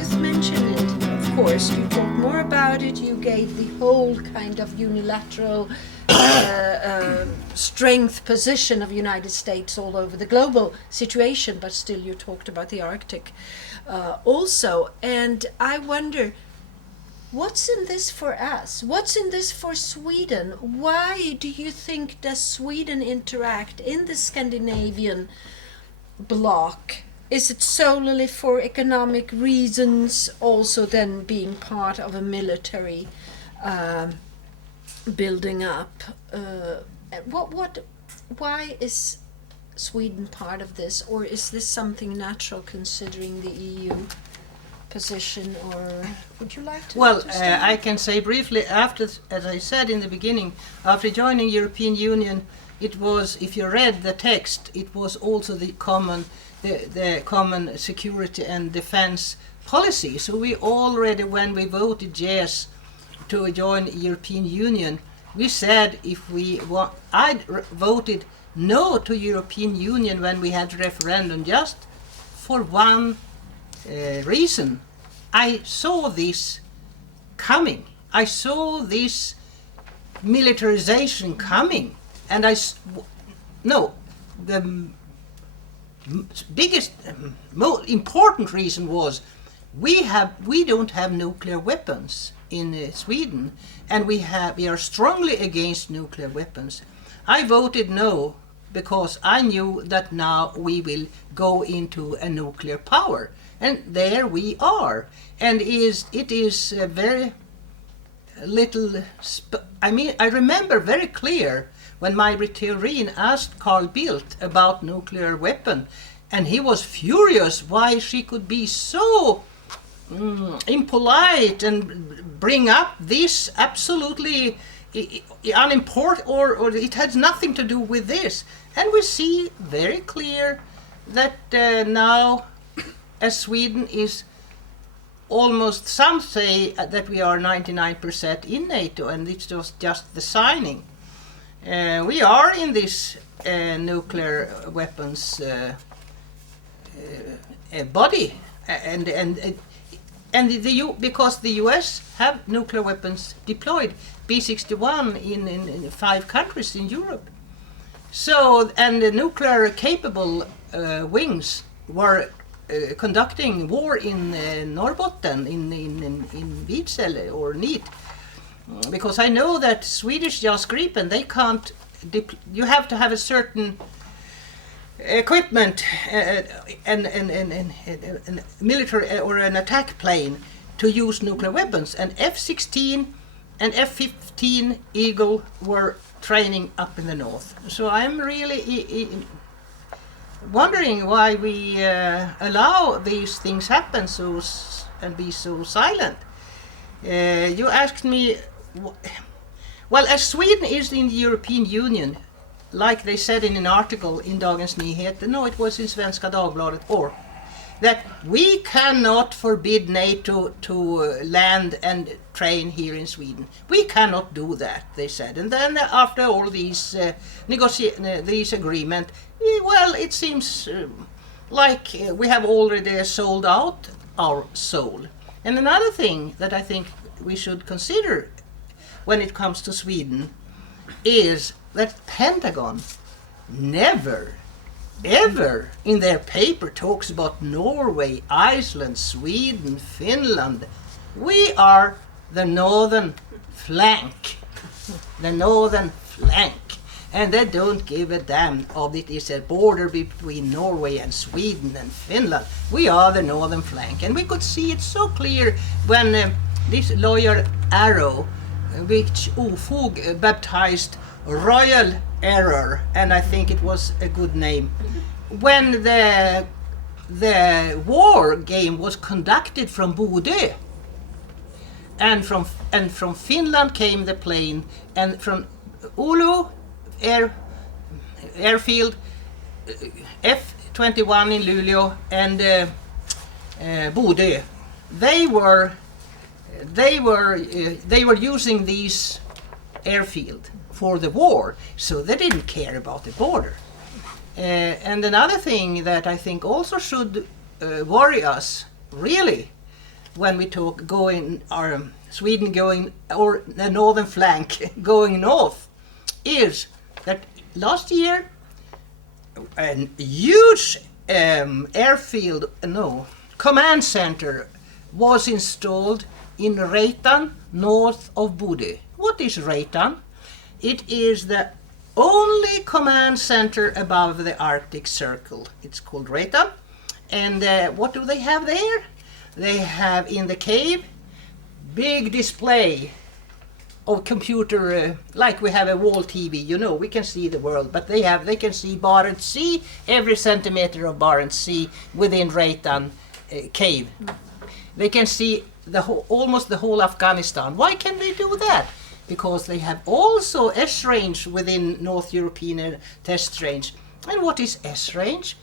both mentioned it, of course. You talked more about it. You gave the whole kind of unilateral strength position of United States all over the global situation, but still you talked about the Arctic also. And I wonder, what's in this for us? What's in this for Sweden? Why do you think does Sweden interact in the Scandinavian bloc? Is it solely for economic reasons, also then being part of a military building up? Why is Sweden part of this, or is this something natural considering the EU position, or would you like to? Well, I can say briefly, after, as I said in the beginning, after joining European Union, it was, if you read the text, it was also the common security and defense policy. So we already, when we voted yes to join European Union, we said if we want, voted no to European Union when we had referendum just for one reason. I saw this coming. I saw this militarization coming, and the biggest, most important reason was we don't have nuclear weapons in Sweden, and we are strongly against nuclear weapons. I voted no because I knew that now we will go into a nuclear power, and there we are. And it is very little. I remember very clear when Maj-Britt Theorin asked Carlbäck about nuclear weapon, and he was furious why she could be so impolite and bring up this absolutely unimportant, or it has nothing to do with this. And we see very clear that now, as Sweden is almost, some say that we are 99% in NATO, and it's just the signing. We are in this nuclear weapons body, because the US have nuclear weapons deployed, B-61 in 5 countries in Europe. So, and the nuclear capable wings were conducting war in Norrbotten, in Vidsel or NIT, because I know that Swedish JAS Gripen, they can't, you have to have a certain equipment and military or an attack plane to use nuclear weapons, and F-16 and F-15 Eagle were training up in the north. So I'm really wondering why we allow these things happen and be so silent. You asked me, well, as Sweden is in the European Union, like they said in an article in Dagens Nyheter, no, it was in Svenska Dagbladet, or that we cannot forbid NATO to land and train here in Sweden. We cannot do that, they said. And then after all these these agreements, well, it seems like we have already sold out our soul. And another thing that I think we should consider when it comes to Sweden is that Pentagon never, ever in their paper talks about Norway, Iceland, Sweden, Finland. We are the northern flank. The northern flank. And they don't give a damn of it is a border between Norway and Sweden and Finland. We are the northern flank. And we could see it so clear when this lawyer Arrow, which Ofog baptized Royal Error, and I think it was a good name, when the war game was conducted from Bodø, and from Finland came the plane, and from Oulu airfield, F-21 in Luleå and Bodø, they were using these airfield for the war, so they didn't care about the border. And another thing that I think also should worry us, really, when we talk going, or Sweden going, or the northern flank going north, is that last year a huge command center was installed in Reitan, north of Bodø. What is Reitan? It is the only command center above the Arctic Circle. It's called Reitan. And what do they have there? They have in the cave big display of computer, like we have a wall TV, you know, we can see the world, but they can see Barents Sea, every centimeter of Barents Sea within Reitan cave. They can see almost the whole Afghanistan. Why can they do that? Because they have also S-range within North European test range. And what is S-range?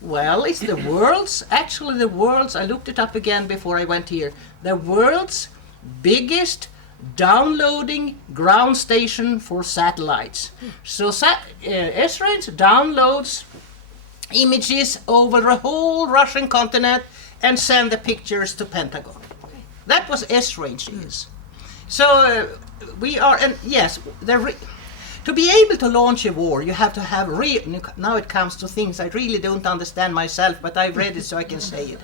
Well, it's the world's, I looked it up again before I went here, the world's biggest downloading ground station for satellites. So S-range downloads images over the whole Russian continent and send the pictures to Pentagon. That was S-range is. So we are, and yes, to be able to launch a war, you have to have now it comes to things I really don't understand myself, but I've read it so I can say it.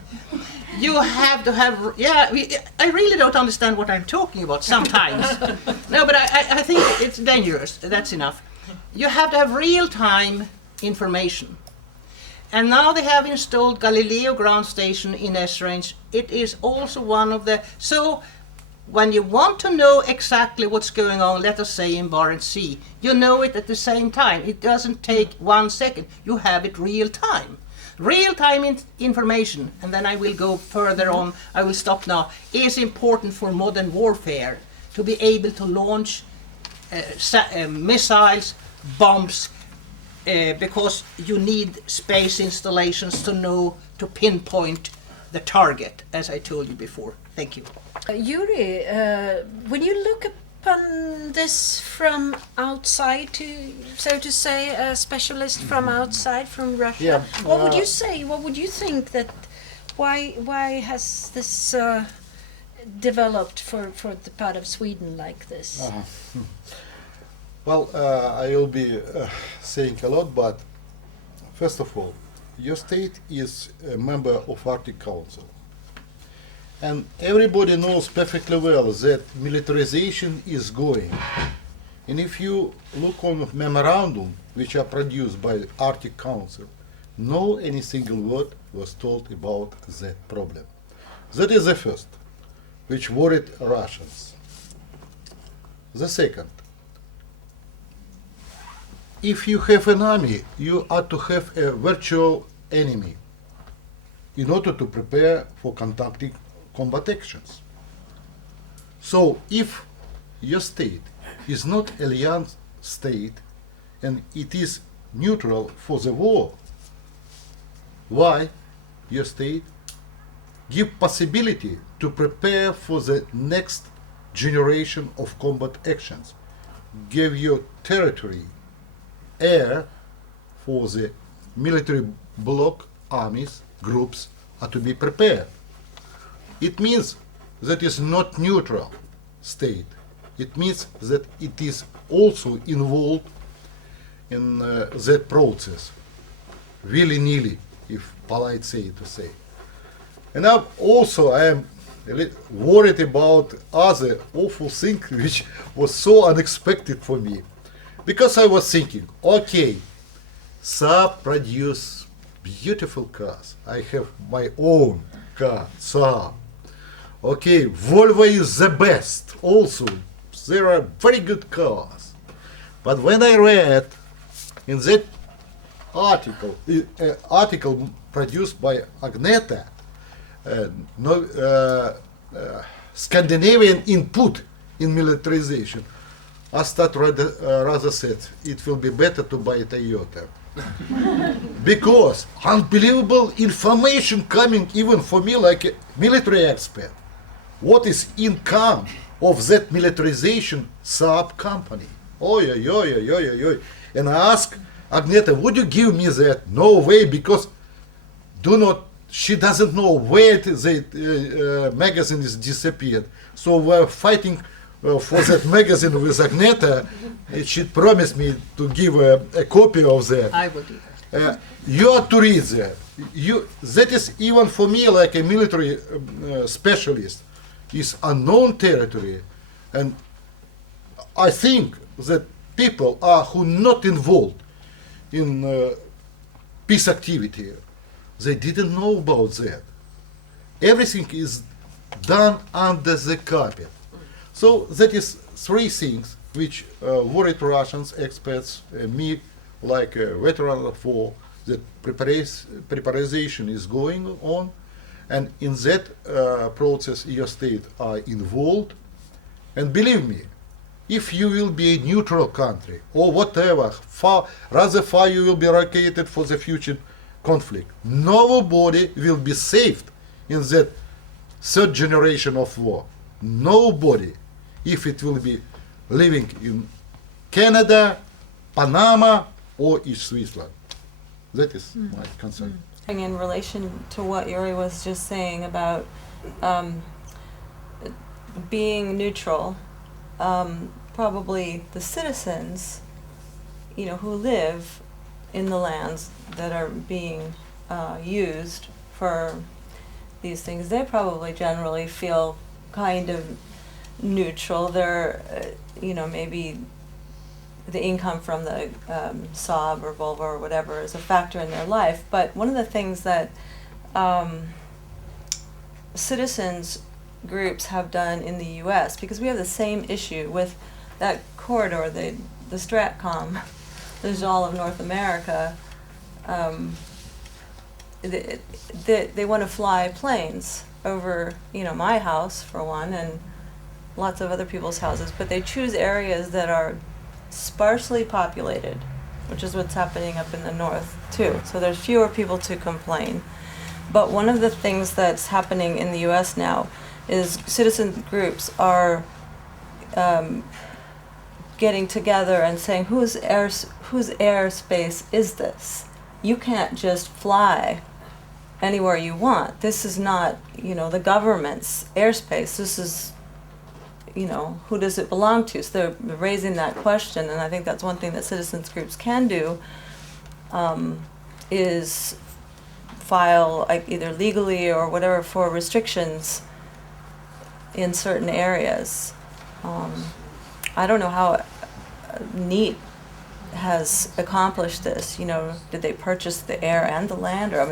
You have to have, I really don't understand what I'm talking about sometimes. No, but I think it's dangerous, that's enough. You have to have real-time information. And now they have installed Galileo ground station in S-range. It is also one of the, so when you want to know exactly what's going on, let us say in Barents Sea, you know it at the same time. It doesn't take 1 second. You have it real time. Real-time information, and then I will go further on, I will stop now, is important for modern warfare, to be able to launch missiles, bombs, because you need space installations to know, to pinpoint the target, as I told you before. Thank you. Yury, when you look upon this from outside, so to say, a specialist from outside, from Russia, what would you say? What would you think that? Why has this developed for the part of Sweden like this? Well, I will be saying a lot, but first of all, your state is a member of Arctic Council. And everybody knows perfectly well that militarization is going. And if you look on memorandum which are produced by the Arctic Council, no any single word was told about that problem. That is the first, which worried Russians. The second, if you have an army, you are to have a virtual enemy in order to prepare for conducting combat actions. So if your state is not alliance state and it is neutral for the war, why your state give possibility to prepare for the next generation of combat actions, give your territory, air for the military bloc armies, groups are to be prepared. It means that is not neutral state. It means that it is also involved in that process, willy-nilly, if polite say to say. And now also I am a little worried about other awful thing which was so unexpected for me. Because I was thinking, okay, Saab produce beautiful cars. I have my own car, Saab. Okay, Volvo is the best. Also, there are very good cars. But when I read in that article produced by Agneta, Scandinavian input in militarization, I start rather said it will be better to buy a Toyota. Because unbelievable information coming even for me like a military expert. What is income of that militarization sub company? Oi. And I ask Agneta, would you give me that? No way, because do not she doesn't know where the magazine is disappeared. So we're fighting for that magazine with Agneta. She promised me to give a copy of that. I will do that. You are to read that. That is even for me, like a military specialist, is unknown territory. And I think that people who not involved in peace activity, they didn't know about that. Everything is done under the carpet. So that is three things which worried Russians, experts, me, like a veteran of war, that preparation is going on, and in that process your state are involved. And believe me, if you will be a neutral country or whatever, rather far you will be located for the future conflict, nobody will be saved in that third generation of war. Nobody, if it will be living in Canada, Panama, or in Switzerland. That is my concern. In relation to what Yury was just saying about being neutral, probably the citizens, who live in the lands that are being used for these things, they probably generally feel kind of neutral. They're, maybe the income from the Saab or Volvo or whatever is a factor in their life. But one of the things that citizens groups have done in the U.S., because we have the same issue with that corridor, the Stratcom, there's all of North America. They want to fly planes over, my house for one, and lots of other people's houses, but they choose areas that are sparsely populated, which is what's happening up in the north too. So there's fewer people to complain. But one of the things that's happening in the U.S. now is citizen groups are getting together and saying, whose airspace is this? You can't just fly anywhere you want. This is not, the government's airspace. This is, who does it belong to? So they're raising that question, and I think that's one thing that citizens groups can do, is file either legally or whatever for restrictions in certain areas. I don't know how NEAT has accomplished this. Did they purchase the air and the land, or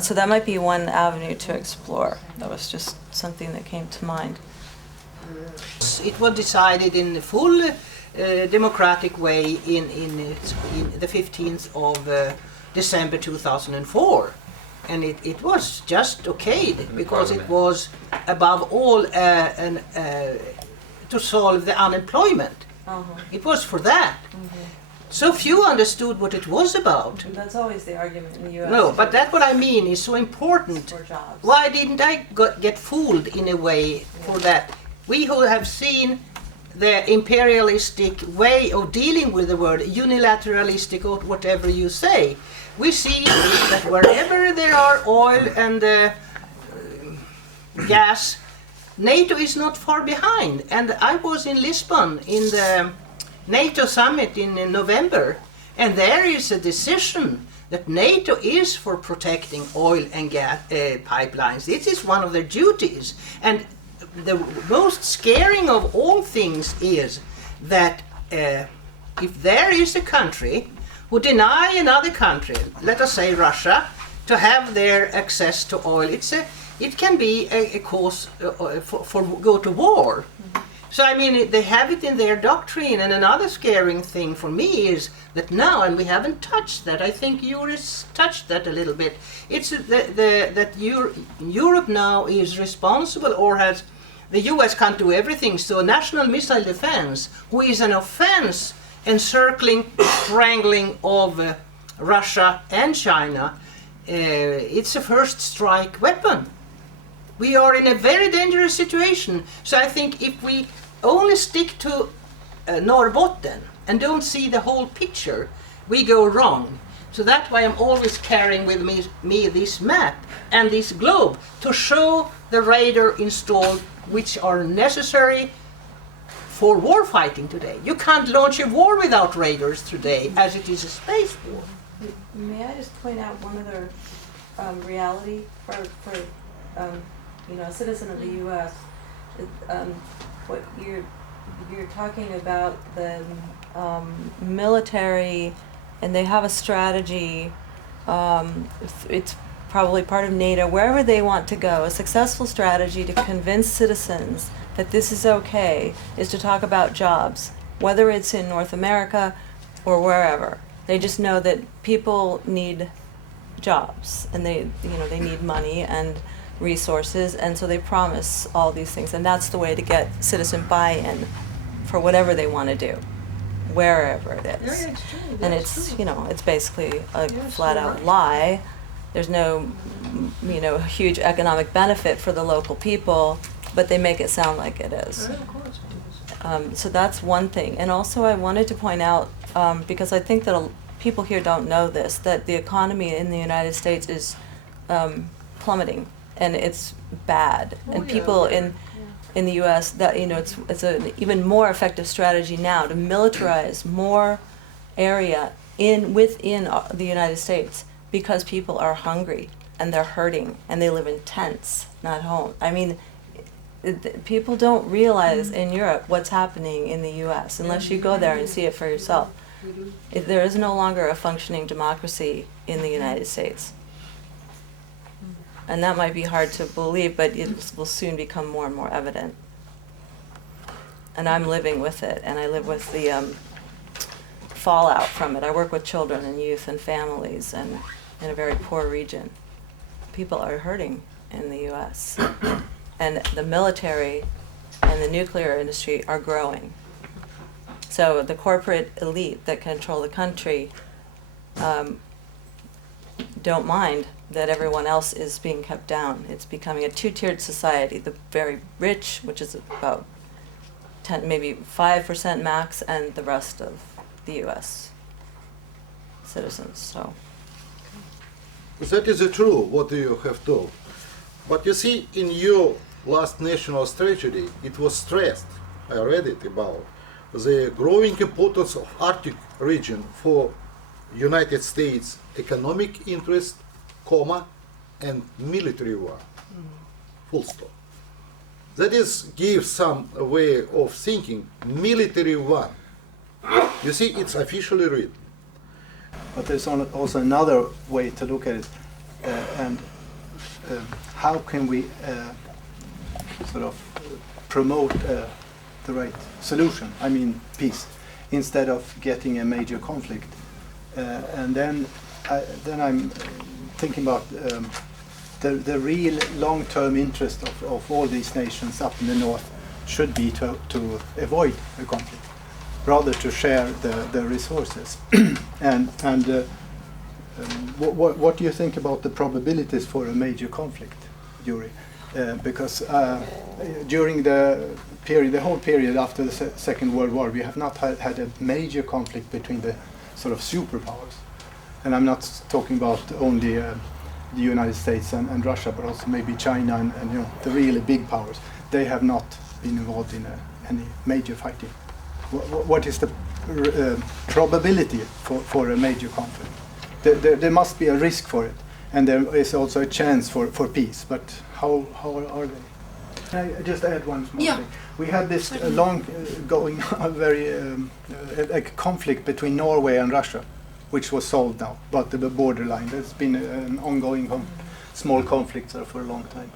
so that might be one avenue to explore. That was just something that came to mind. It was decided in the full democratic way in the 15th of December 2004, and it was just okayed because it was above all to solve the unemployment. It was for that. So few understood what it was about. That's always the argument in the U.S. No, but that's what I mean is so important. For jobs. Why didn't I get fooled in a way for that? We who have seen the imperialistic way of dealing with the word, unilateralistic or whatever you say, we see that wherever there are oil and gas, NATO is not far behind. And I was in Lisbon in the NATO summit in November, and there is a decision that NATO is for protecting oil and gas pipelines. It is one of their duties. And the most scaring of all things is that if there is a country who deny another country, let us say Russia, to have their access to oil, it can be a cause for go to war. So they have it in their doctrine. And another scaring thing for me is that now, and we haven't touched that, I think Yury's touched that a little bit, it's that Europe now is responsible, or has, the US can't do everything, so national missile defense, who is an offense encircling, strangling of Russia and China, it's a first strike weapon. We are in a very dangerous situation. So I think if we only stick to Norrbotten and don't see the whole picture, we go wrong. So that's why I'm always carrying with me this map and this globe to show the radar installed which are necessary for war fighting today. You can't launch a war without radars today, as it is a space war. May I just point out one other reality for a citizen of the U.S. What you're talking about the military, and they have a strategy. It's probably part of NATO, wherever they want to go. A successful strategy to convince citizens that this is okay is to talk about jobs, whether it's in North America or wherever. They just know that people need jobs, and they need money and resources, and so they promise all these things, and that's the way to get citizen buy-in for whatever they want to do, wherever it is. Yeah, it's true. And That's it's true. it's basically a Yes, flat-out you're right. lie. There's no huge economic benefit for the local people, but they make it sound like it is. Of course it is. So that's one thing. And also I wanted to point out, because I think that people here don't know this, that the economy in the United States is plummeting, and it's bad. Oh, And yeah, people yeah. in the U.S., that it's an even more effective strategy now to militarize more area within the United States, because people are hungry and they're hurting and they live in tents, not home. I mean, people don't realize in Europe what's happening in the U.S. unless you go there and see it for yourself. There is no longer a functioning democracy in the United States. And that might be hard to believe, but it will soon become more and more evident. And I'm living with it, and I live with the fallout from it. I work with children and youth and families, and in a very poor region. People are hurting in the U.S. And the military and the nuclear industry are growing. So the corporate elite that control the country don't mind that everyone else is being kept down. It's becoming a two-tiered society. The very rich, which is about 10, maybe 5% max, and the rest of the U.S. citizens. So That is true, what you have told. But you see, in your last national strategy, it was stressed, I read it about, the growing importance of Arctic region for United States economic interest, comma, and military one, full stop. That is, gives some way of thinking, military one. You see, it's officially written. But there's also another way to look at it, and how can we sort of promote the right solution? I mean, peace, instead of getting a major conflict. And then I'm thinking about the real long-term interest of all these nations up in the north should be to avoid a conflict, rather to share the resources. and what do you think about the probabilities for a major conflict, Yury? Because during the whole period after the Second World War, we have not had a major conflict between the sort of superpowers. And I'm not talking about only the United States and Russia, but also maybe China and the really big powers. They have not been involved in any major fighting. What is the probability for a major conflict? There must be a risk for it, and there is also a chance for peace. But how are they? Can I just add one small thing? We had this long going very a conflict between Norway and Russia, which was solved now, but the borderline. There's been an ongoing small conflict for a long time.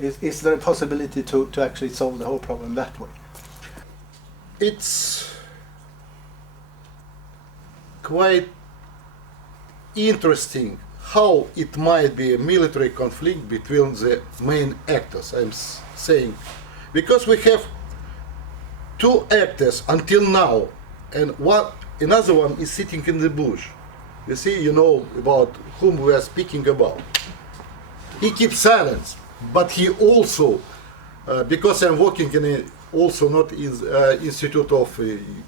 Is there a possibility to actually solve the whole problem that way? It's quite interesting how it might be a military conflict between the main actors, I'm saying. Because we have two actors until now, and another one is sitting in the bush. You see, you know about whom we are speaking about. He keeps silence, but he also, because I'm working in also not in Institute of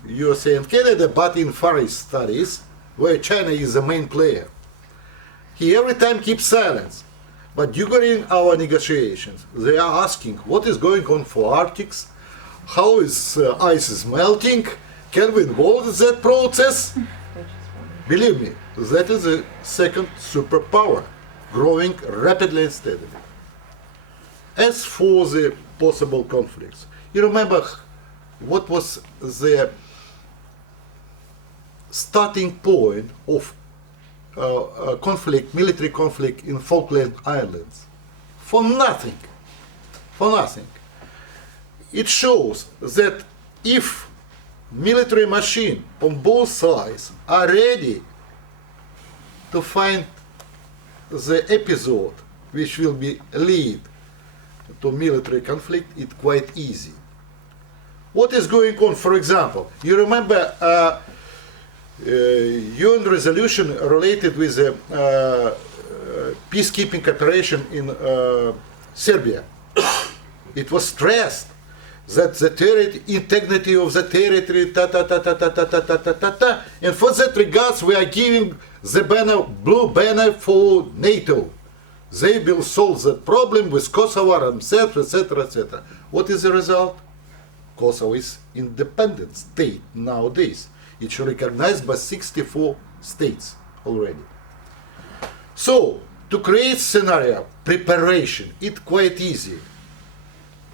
USA and Canada, but in Far East Studies, where China is the main player. He every time keeps silence. But during our negotiations, they are asking what is going on for Arctics, how is ice is melting, can we involve in that process? Believe me, that is the second superpower, growing rapidly and steadily. As for the possible conflicts, you remember what was the starting point of conflict, military conflict in Falkland Islands? For nothing. For nothing. It shows that if military machine on both sides are ready to find the episode which will be lead to military conflict, it's quite easy. What is going on? For example, you remember UN resolution related with the peacekeeping operation in Serbia. It was stressed that the integrity of the territory, and for that regards we are giving the banner, blue banner for NATO. They will solve that problem with Kosovo, etc., etc., etc. What is the result? Kosovo is independent state nowadays. It's recognized by 64 states already. So, to create scenario, preparation, it's quite easy.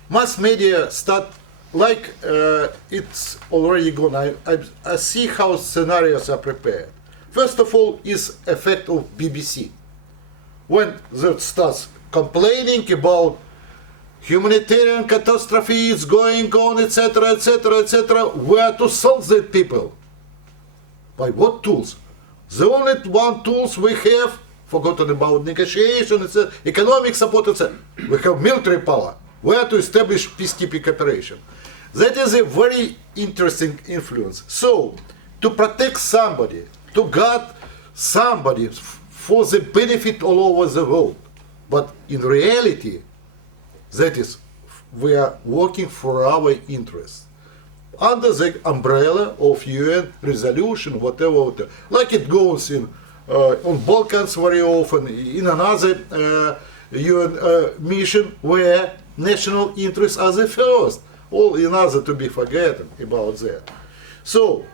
Mass media start, like it's already gone, I see how scenarios are prepared. First of all is effect of BBC. When that starts complaining about humanitarian catastrophe is going on, etc., etc., etc., where to solve that people? By what tools? The only one tools we have, forgotten about negotiation, etc., economic support, etc. We have military power. Where to establish peacekeeping operation? That is a very interesting influence. So, to protect somebody, to guard somebody for the benefit all over the world. But in reality, that is, we are working for our interests. Under the umbrella of UN resolution, whatever, whatever. Like it goes in on Balkans very often, in another UN mission where national interests are the first. All in other to be forgotten about that. So,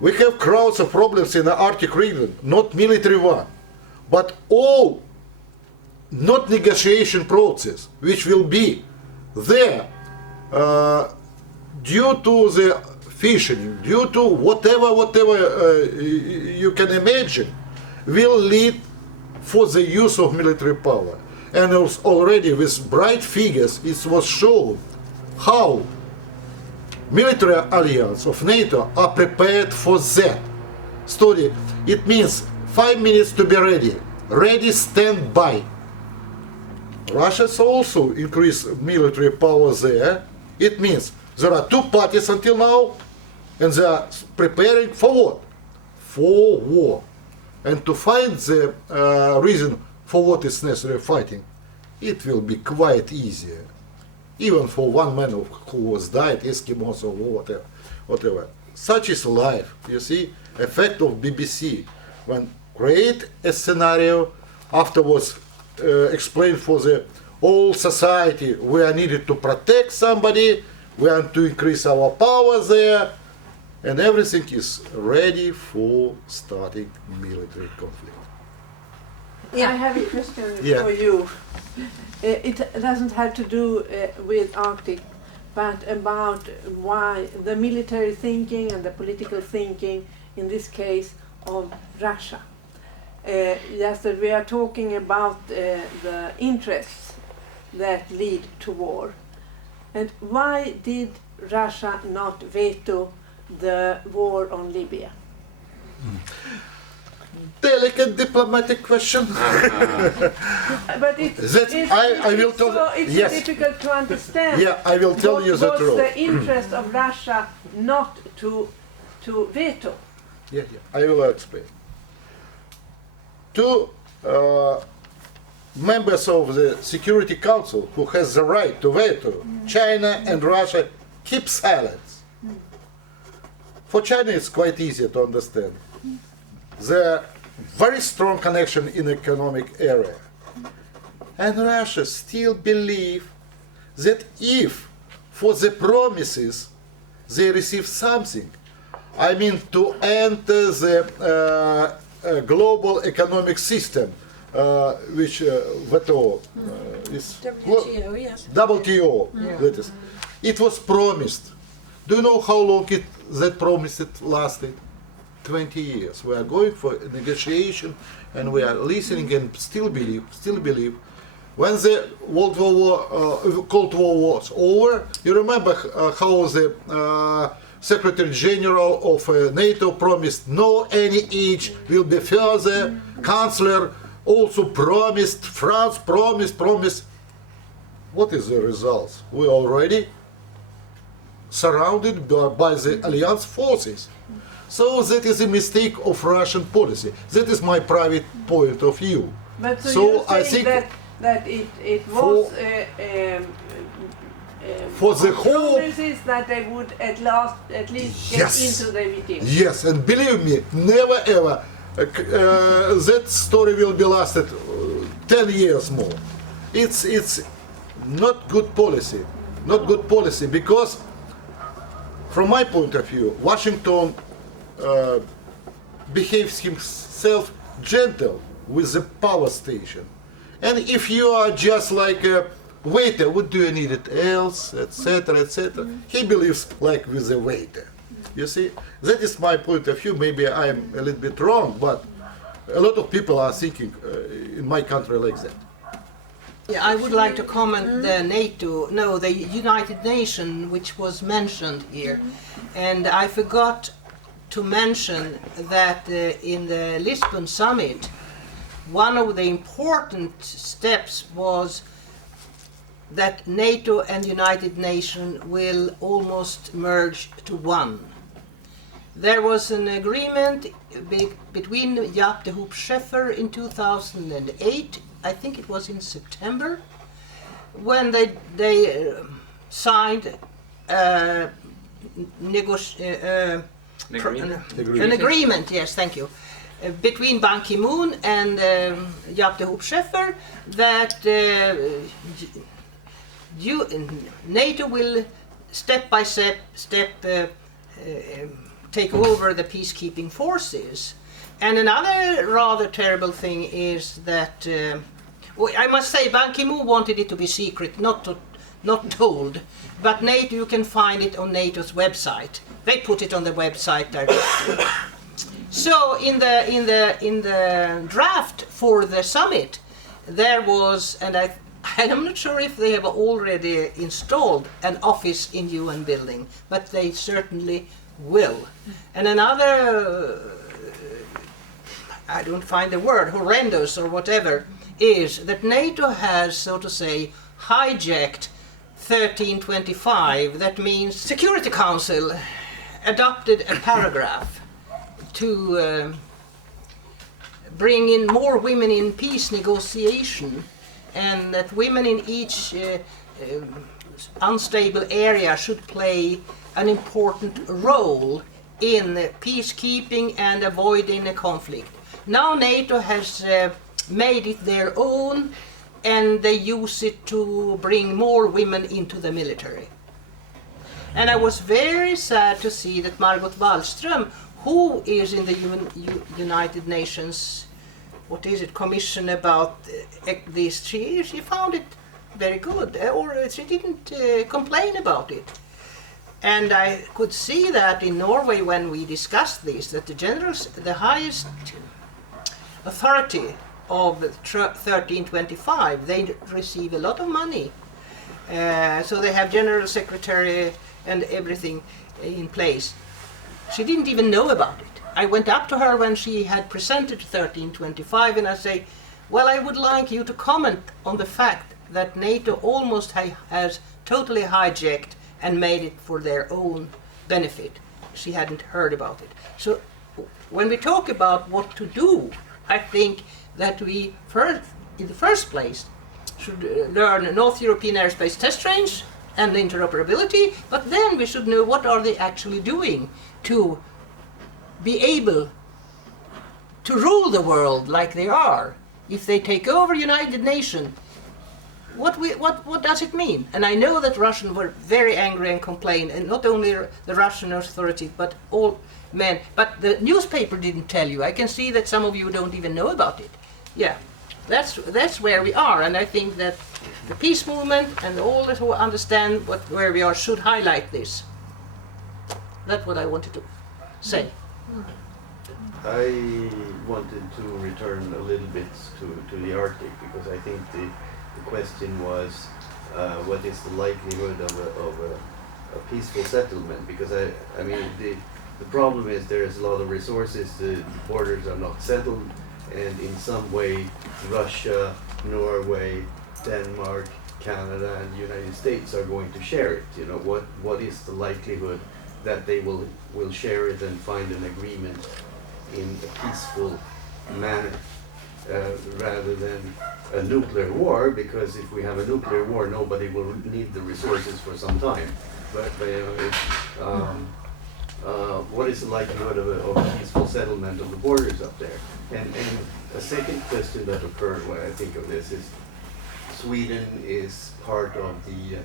we have crowds of problems in the Arctic region, not military one, but all not negotiation process, which will be there due to the fishing, due to whatever you can imagine, will lead for the use of military power. And already with bright figures, it was shown how military alliance of NATO are prepared for that story. It means 5 minutes to be ready. Ready, stand by. Russia's also increased military power there. It means there are two parties until now, and they are preparing for what? For war. And to find the reason for what is necessary fighting, it will be quite easier. Even for one man who was died, Eskimos or whatever. Such is life, you see, effect of BBC. When create a scenario, afterwards explain for the whole society, we are needed to protect somebody, we want to increase our power there, and everything is ready for starting military conflict. Yeah. I have a question Yeah. for you. It doesn't have to do with Arctic, but about why the military thinking and the political thinking, in this case, of Russia. Yes, that we are talking about the interests that lead to war. And why did Russia not veto the war on Libya? Delicate diplomatic question. But it's yes. difficult to understand. Yeah, I will tell you the truth. What's the interest of Russia not to veto? Yeah, I will explain. Two members of the Security Council who has the right to veto, China and Russia, keep silence. For China it's quite easy to understand. the very strong connection in economic area. And Russia still believe that if for the promises they receive something, I mean to enter the global economic system, which WTO is WTO, yes. WTO, that is. It was promised. Do you know how long that promise lasted? 20 years. We are going for negotiation, and we are listening and still believe. When the Cold War was over, you remember how the Secretary General of NATO promised no any age will be further. Chancellor also promised, France promised. What is the result? We are already surrounded by the alliance forces. So that is a mistake of Russian policy. That is my private point of view. But so you're I saying think that it was for the whole promises that they would at least get Yes. into the WTO. Yes, and believe me, never ever that story will be lasted 10 years more. It's not good policy, because from my point of view, Washington behaves himself gentle with the power station. And if you are just like a waiter, what do you need it else, etc., etc., he believes like with the waiter. You see, that is my point of view. Maybe I am a little bit wrong, but a lot of people are thinking in my country like that. Yeah, I would like to comment the United Nations, which was mentioned here. And I forgot to mention that in the Lisbon summit, one of the important steps was that NATO and United Nations will almost merge to one. There was an agreement between Jaap de Hoop Scheffer in 2008, I think it was in September, when they signed an agreement, yes, thank you, between Ban Ki-moon and Jaap de Hoop Scheffer that NATO will step by step take over the peacekeeping forces. And another rather terrible thing is that I must say Ban Ki-moon wanted it to be secret, not told. But NATO, you can find it on NATO's website. They put it on the website directly. So in the draft for the summit, there was, and I'm not sure if they have already installed an office in UN building, but they certainly will. And another, I don't find the word, horrendous or whatever, is that NATO has, so to say, hijacked 1325. That means Security Council adopted a paragraph to bring in more women in peace negotiation, and that women in each unstable area should play an important role in peacekeeping and avoiding a conflict. Now NATO has made it their own, and they use it to bring more women into the military. And I was very sad to see that Margot Wallström, who is in the United Nations, Commission about this, she found it very good, or she didn't complain about it. And I could see that in Norway when we discussed this, that the highest authority of 1325, they receive a lot of money. So they have general secretary and everything in place. She didn't even know about it. I went up to her when she had presented 1325 and I say, well, I would like you to comment on the fact that NATO almost has totally hijacked and made it for their own benefit. She hadn't heard about it. So when we talk about what to do, I think that we first, in the first place, should learn North European Airspace Test Range and interoperability, but then we should know what are they actually doing to be able to rule the world like they are, if they take over United Nations, what does it mean? And I know that Russians were very angry and complained, and not only the Russian authorities, but all men. But the newspaper didn't tell you. I can see that some of you don't even know about it. Yeah, that's where we are, and I think that the peace movement and all that who understand where we are should highlight this. That's what I wanted to say. I wanted to return a little bit to the Arctic, because I think the question was what is the likelihood of a peaceful settlement, because I mean the problem is there is a lot of resources, the borders are not settled, and in some way Russia, Norway, Denmark, Canada and the United States are going to share it. You know, what is the likelihood that they will share it and find an agreement in a peaceful manner, rather than a nuclear war, because if we have a nuclear war, nobody will need the resources for some time. But you know, what is the likelihood of a peaceful settlement of the borders up there? And a second question that occurred when I think of this is, Sweden is part of the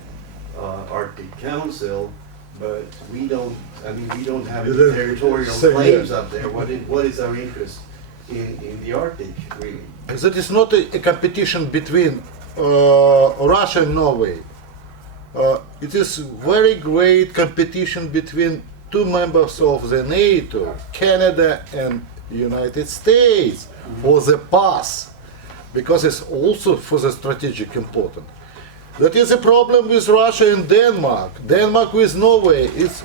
Arctic Council, but we don't have any territorial claims up there. What is our interest in the Arctic, really? That is not a competition between Russia and Norway. It is very great competition between two members of the NATO, Canada and United States, for the pass, because it's also for the strategic important. That is a problem with Russia and Denmark. Denmark with Norway. It's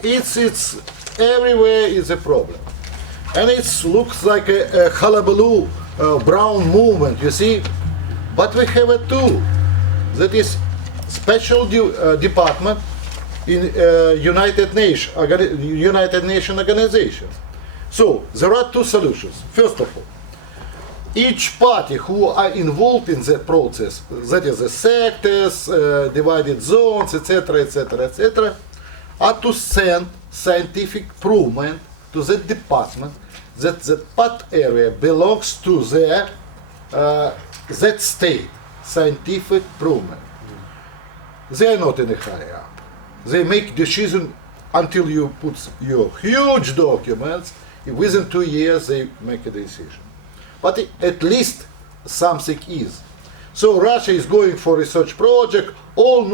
everywhere is a problem, and it looks like a hullabaloo, brown movement. You see, but we have it too. That is special department in United Nations organizations. So there are two solutions. First of all, each party who are involved in that process, that is the sectors, divided zones, etc., etc., etc., are to send scientific proof to the department that part area belongs to that state. Scientific proof. They are not in a hurry up. They make decision until you put your huge documents. Within 2 years they make a decision. But at least something is. So Russia is going for research project. All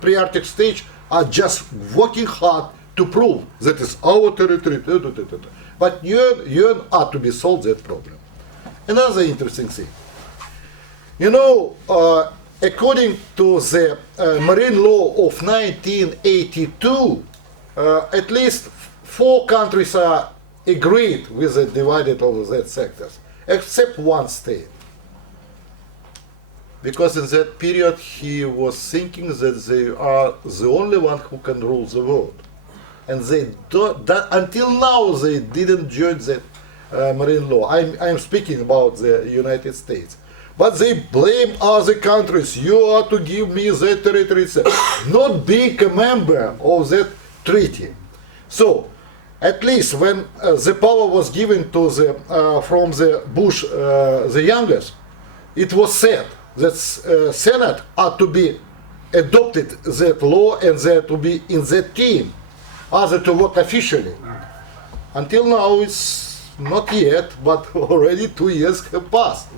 pre-Arctic stage are just working hard to prove that is our territory. But UN are to be solved that problem. Another interesting thing. You know, according to the marine law of 1982, at least 4 countries are agreed with the divided over that sectors, except one state. Because in that period he was thinking that they are the only one who can rule the world. And they until now they didn't join that marine law. I'm speaking about the United States. But they blame other countries. You are to give me that territory, not being a member of that treaty. So, at least when the power was given to from the Bush, the youngest, it was said that Senate are to be adopted that law and they are to be in that team, other to work officially. Until now, it's not yet, but already 2 years have passed.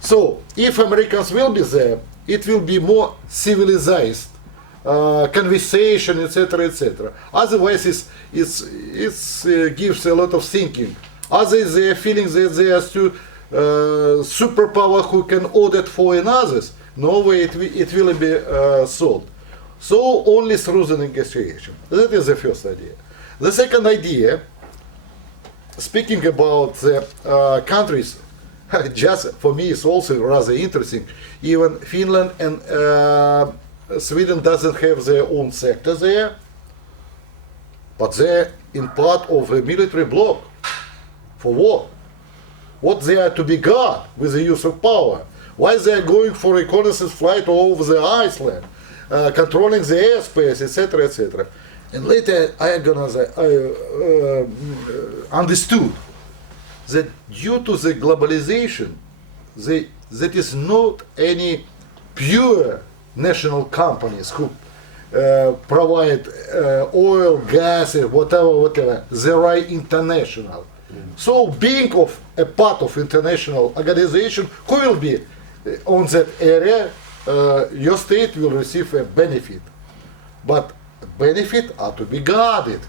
So, if Americans will be there, it will be more civilized conversation, etc., etc. Otherwise, it gives a lot of thinking. Others they are feeling that they are still superpower who can audit for others. No way it will be solved. So only through the negotiation. That is the first idea. The second idea, speaking about the countries, just for me it's also rather interesting. Even Finland and Sweden doesn't have their own sector there, but they're in part of a military bloc. For what? What they are to be guard with the use of power? Why they are going for reconnaissance flight all over the Iceland, controlling the airspace, etc., etc. And later I understood that due to the globalization, that is not any pure national companies who provide oil, gas, whatever. They are international. So being of a part of international organization, who will be on that area, your state will receive a benefit. But benefit are to be guarded.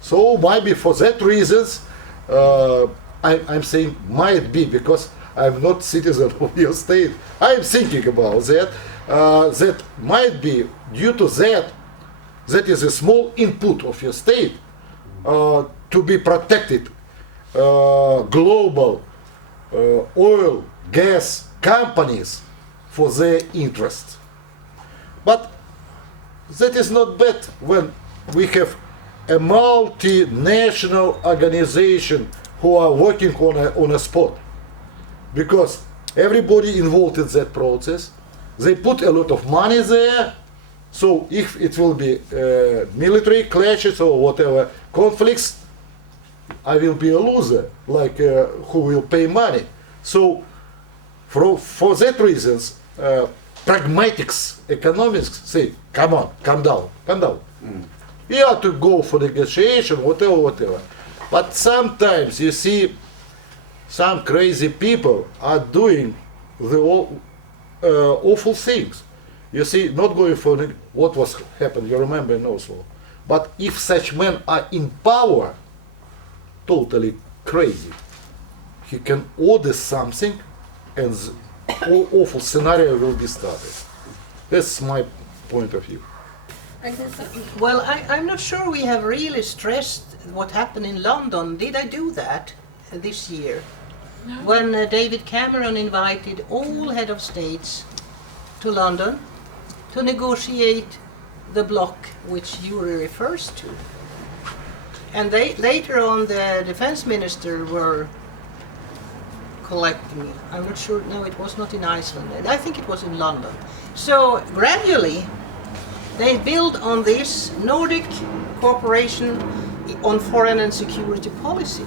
So maybe for that reasons, I'm saying might be, because I'm not citizen of your state. I'm thinking about that. That might be due to that. That is a small input of your state to be protected. Global oil, gas companies for their interests. But that is not bad when we have a multinational organization who are working on a spot. Because everybody involved in that process, they put a lot of money there. So if it will be military clashes or whatever conflicts, I will be a loser, like who will pay money. So for that reasons, pragmatics, economics say, come on, calm down. You have to go for negotiation, whatever. But sometimes you see some crazy people are doing the awful things. You see, not going for what was happened, you remember in Oslo. But if such men are in power, totally crazy, he can order something and the awful scenario will be started. That's my point of view. Well, I'm not sure we have really stressed what happened in London. Did I do that this year? No. When David Cameron invited all head of states to London to negotiate the bloc which Yury refers to. And later on the defense minister were collecting, I'm not sure, no, it was not in Iceland, I think it was in London. So gradually they build on this Nordic cooperation on foreign and security policy.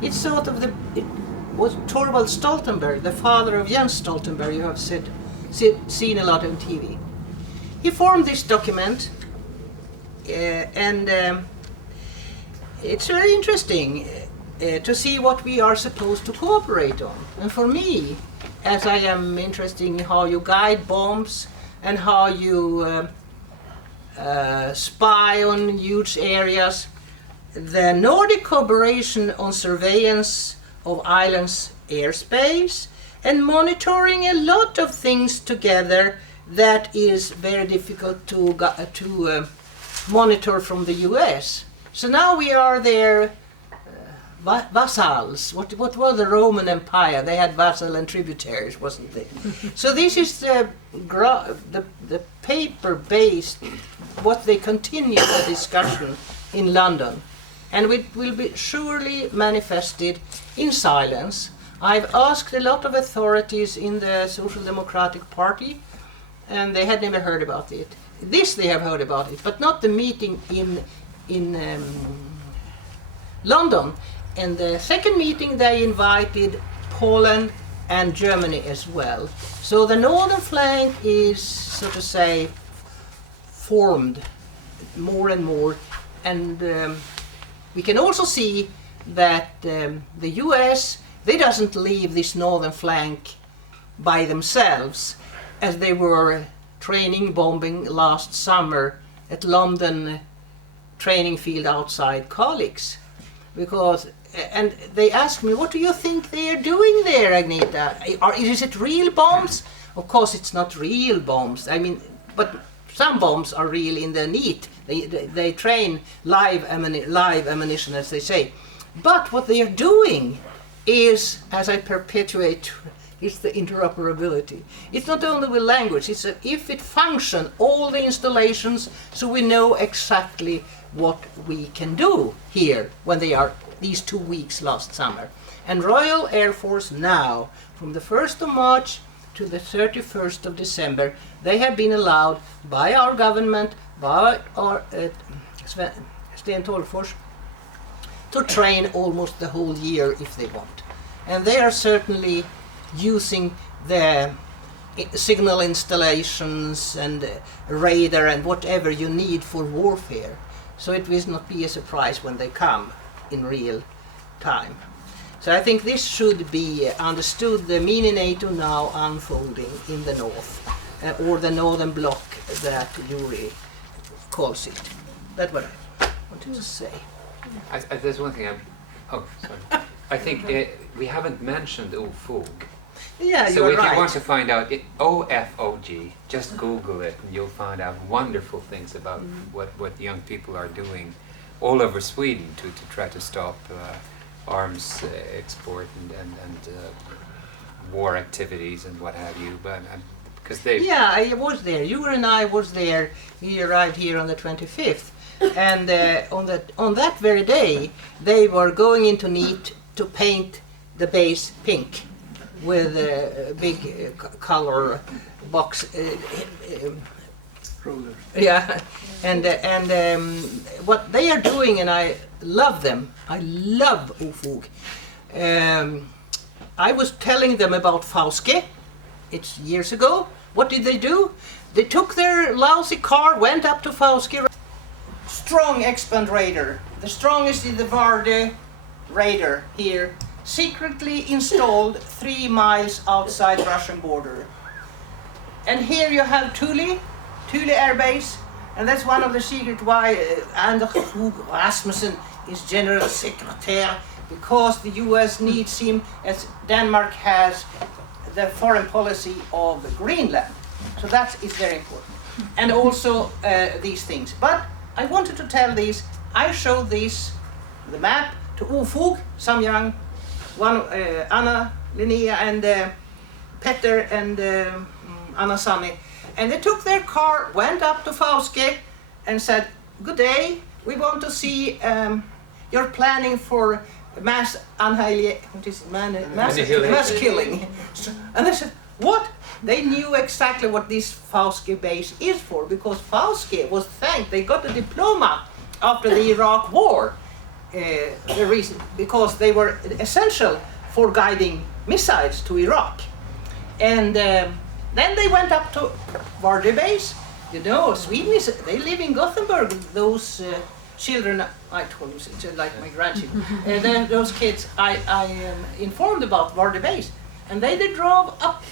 It's sort of it was Thorvald Stoltenberg, the father of Jens Stoltenberg, you have seen a lot on TV. He formed this document and it's very interesting to see what we are supposed to cooperate on. And for me, as I am interested in how you guide bombs and how you spy on huge areas, the Nordic cooperation on surveillance of islands' airspace and monitoring a lot of things together that is very difficult to monitor from the US. So now we are their vassals. What was the Roman Empire? They had vassal and tributaries, wasn't they? So this is the paper-based, what they continue the discussion in London. And it will be surely manifested in silence. I've asked a lot of authorities in the Social Democratic Party, and they had never heard about it. This they have heard about it, but not the meeting in London. And the second meeting they invited Poland and Germany as well. So the northern flank is, so to say, formed more and more. And we can also see that the US, they doesn't leave this northern flank by themselves, as they were training bombing last summer at London training field outside Carlbäck. Because, and they asked me, what do you think they are doing there, Agneta? Is it real bombs? Of course it's not real bombs. I mean, but some bombs are real in the NEAT. They train live ammunition, as they say. But what they are doing is, as I perpetuate, is the interoperability. It's not only with language, it's if it function, all the installations, so we know exactly what we can do here when they are these 2 weeks last summer. And Royal Air Force now, from the 1st of March to the 31st of December, they have been allowed by our government, by our Sten Tolgfors, to train almost the whole year if they want. And they are certainly using the signal installations and radar and whatever you need for warfare. So it will not be a surprise when they come in real time. So I think this should be understood, the mini NATO now unfolding in the north, or the northern bloc that Yury calls it. That's what I wanted to say. There's one thing sorry. I think we haven't mentioned OFOG. Yeah, so you're if right. you want to find out OFOG, just Google it and you'll find out wonderful things about what young people are doing all over Sweden to try to stop arms export and war activities and what have you. But because they I was there. You and I was there. We arrived here on the 25th, and on that very day they were going into NEAT to paint the base pink with a big color box. Roller. Yeah, and what they are doing, and I love them. I love OFOG. I was telling them about Fauske. It's years ago. What did they do? They took their lousy car, went up to Fauske. Strong expand radar, the strongest in the Varde radar here, secretly installed 3 miles outside Russian border. And here you have Thule Air Base, and that's one of the secret why Anders Fogh Rasmussen is General Secretary, because the US needs him as Denmark has the foreign policy of Greenland. So that is very important. And also these things. But I wanted to tell these, I showed this, the map, to OFOG, some young, Anna, Linnea, and Petter, and Anna Sanni. And they took their car, went up to Fauske, and said, "Good day, we want to see your planning for mass killing." And they said, "What?" They knew exactly what this Fauske base is for, because Fauske was thanked. They got a diploma after the Iraq War. The reason, because they were essential for guiding missiles to Iraq. And then they went up to Varde base. You know, Sweden is, they live in Gothenburg, those children, I told you, it's like my grandchildren. And then those kids, I informed about Varde base. And they drove up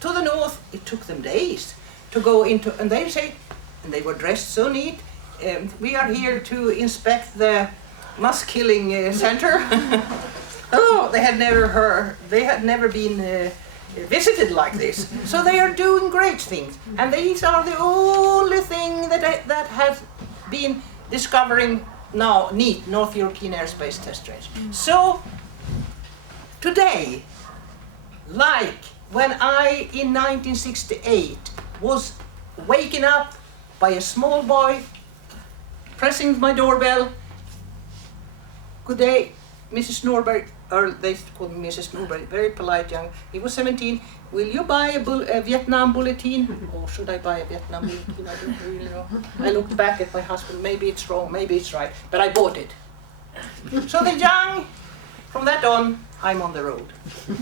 to the north. It took them days to go into, and they say, and they were dressed so neat, "We are here to inspect the mass killing center." Oh, they had never been visited like this. So they are doing great things. And these are the only thing that has been discovering now NEAT, North European Airspace Test Range. So today, like when I in 1968 was waken up by a small boy pressing my doorbell. "Good day, Mrs. Norberg," or they called me Mrs. Norberg, very polite young. He was 17. "Will you buy a Vietnam bulletin?" Or should I buy a Vietnam bulletin? I don't really know. I looked back at my husband. Maybe it's wrong, maybe it's right, but I bought it. So the young, from that on, I'm on the road.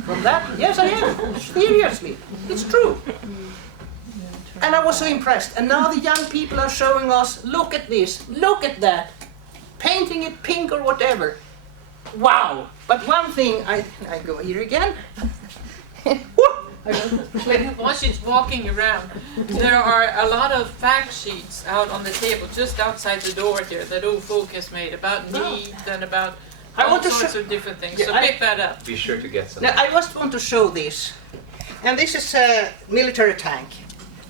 From that, yes, I am. Seriously, it's true. And I was so impressed. And now the young people are showing us, look at this, look at that, painting it pink or whatever. Wow! But one thing, I go here again. While she's walking around, there are a lot of fact sheets out on the table just outside the door here that OFOG has made about NEAT and about all sorts of different things. Yeah, so pick that up. Be sure to get some. Now, I just want to show this. And this is a military tank.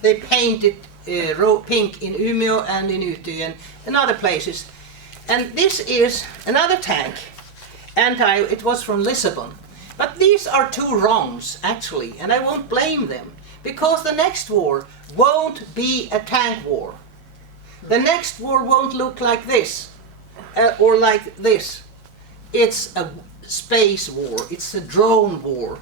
They painted pink in Umeå and in Umeå and other places. And this is another tank. It was from Lisbon. But these are two wrongs, actually, and I won't blame them, because the next war won't be a tank war. The next war won't look like this, or like this. It's a space war, it's a drone war,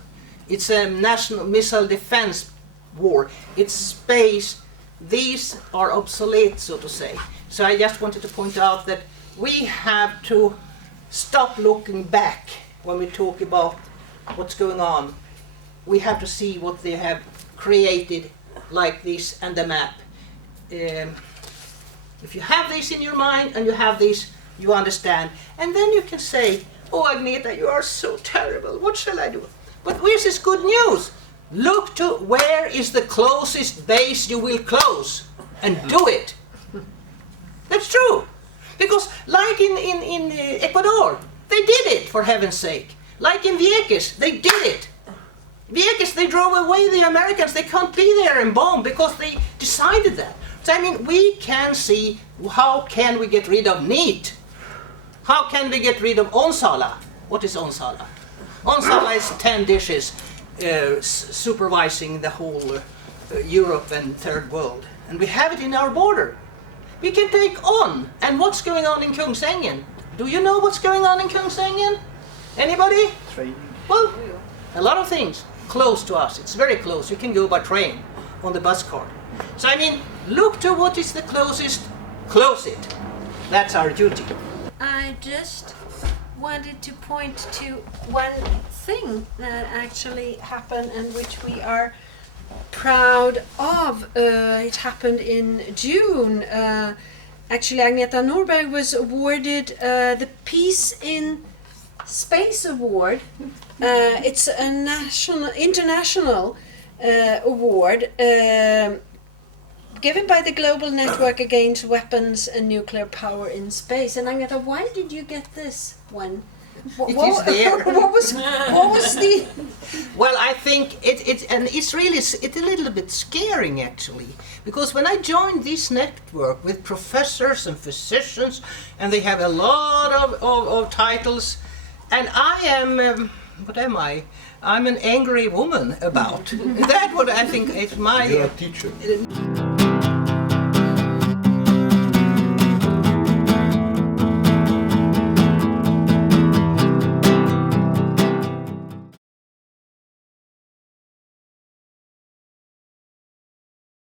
it's a national missile defense war, it's space. These are obsolete, so to say. So I just wanted to point out that we have to stop looking back when we talk about what's going on. We have to see what they have created like this and the map. If you have this in your mind and you have this, you understand. And then you can say, oh Agneta, you are so terrible, what shall I do? But where's this good news? Look to where is the closest base you will close and do it. That's true. Because like in Ecuador, they did it, for heaven's sake. Like in Vieques, they did it. Vieques, they drove away the Americans. They can't be there and bomb because they decided that. So I mean, we can see how can we get rid of NEAT? How can we get rid of Onsala? What is Onsala? Onsala is 10 dishes supervising the whole Europe and third world. And we have it in our border. We can take on. And what's going on in Kungsängen? Do you know what's going on in Kungsängen? Anybody? Training. Well, a lot of things close to us. It's very close. You can go by train on the bus card. So I mean, look to what is the closest. Close it. That's our duty. I just wanted to point to one thing that actually happened and which we are proud of. It happened in June. Actually, Agneta Norberg was awarded the Peace in Space Award. It's a international award given by the Global Network Against Weapons and Nuclear Power in Space. And Agneta, why did you get this one? It is there. What was the? Well, I think it's a little bit scaring actually, because when I joined this network with professors and physicians, and they have a lot of titles, and I am what am I? I'm an angry woman about that. What I think is my. You're a teacher.